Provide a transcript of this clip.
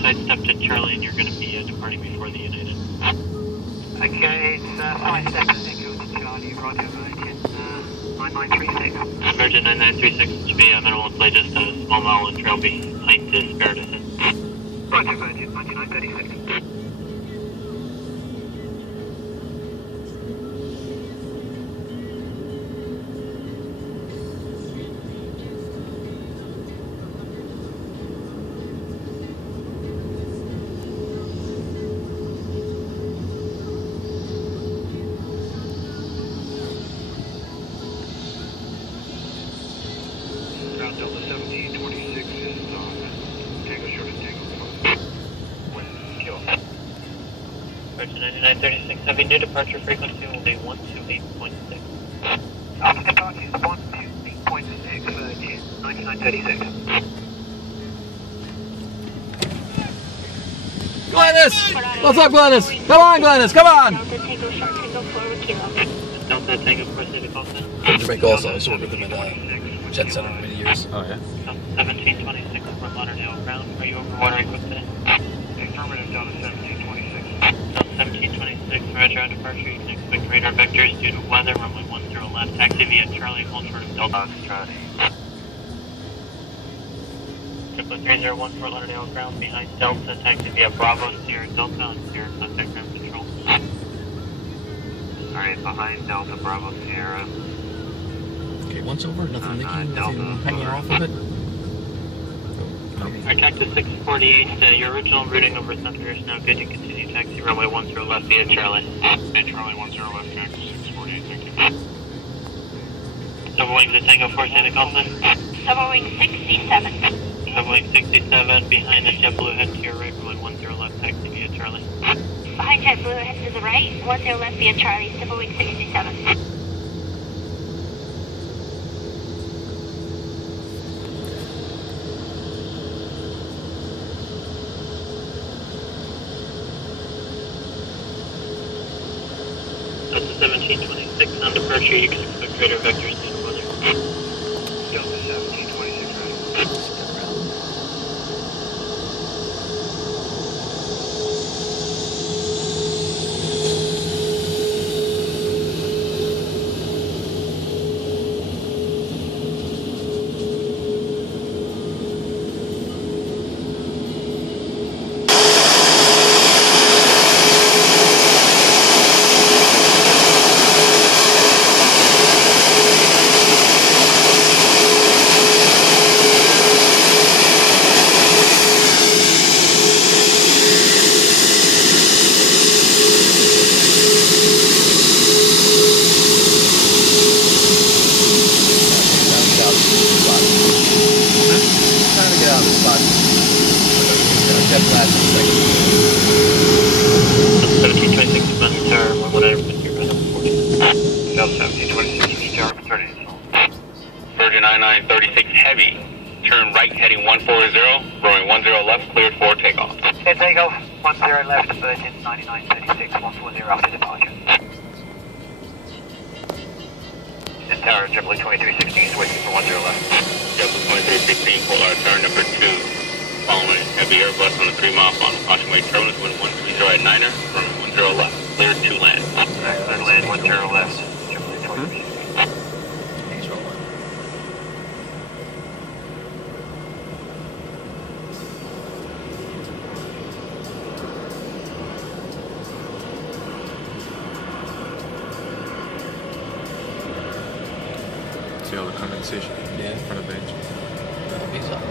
sidestepped at Charlie and you're going to be departing before the United. Okay, it's 5 seconds, echo to Charlie, Roger, Virgin 9936. Virgin 9936 should be minimal play, just a small mile and trail behind the spare descent. Roger, Virgin 9936. Delta 1726 is on Tango short of Tango 4. Wind kill. Virgin 9936, having new departure frequency will be 128.6. After departure is 128.6, Virgin 9936. Glennis! What's up, Glennis? Come on, Glennis, come on! Delta Tango short, Tango 4 with kilo. Delta Tango 4, City Delta. Jamaica also, I worked with them at Jet Center for many years. Oh, yeah? 1726 Fort Lauderdale ground. Are you overwater equipped today? Affirmative, Delta 1726. Delta 1726, roger on departure. You can expect radar vectors due to weather. Runway 10 left. Taxi via Charlie, hold short of Delta. Charlie. 301 Fort Lauderdale ground behind Delta. Taxi via Bravo, Sierra Delta on Sierra contact ground control. Alright, behind Delta, Bravo, Sierra. Okay, once over, nothing leaking, nothing hanging off of it. Our taxi 648, your original routing over Thunder is now good. You continue taxi runway 10 left via Charlie. And Charlie 10 left, taxi 648, thank you. Double wings at Tango 4, say the call sign. Double wing 67. Double wing 67, behind the JetBlue, head to your right, runway 10 left, taxi via Charlie. Behind JetBlue, head to the right, 10 left via Charlie, double wing 67. Delta 1726 on departure, you can expect radar vectors due to weather. Delta 1726, ready. Trying to get out of the spot. Jet blast in a second. 1726 must star, whatever, with your present 40. Delta 1726, Star returning. Virgin 9936 heavy. Turn right heading 140, rowing 10 left, cleared for takeoff. Head takeoff, 10 left, Virgin 9936, 140 after departure. And Tower, JetBlue 2316 is waiting for 10 left. JetBlue 2316, Fort Lauderdale, turn number 2. Following heavy Airbus on the 3-mile final caution wave terminus, wind 130 at 9er, runway 10 left, cleared to land. Alright, land 10 left, JetBlue 2316. Thanks for all See all the condensation Yeah. in front of bench. He's up.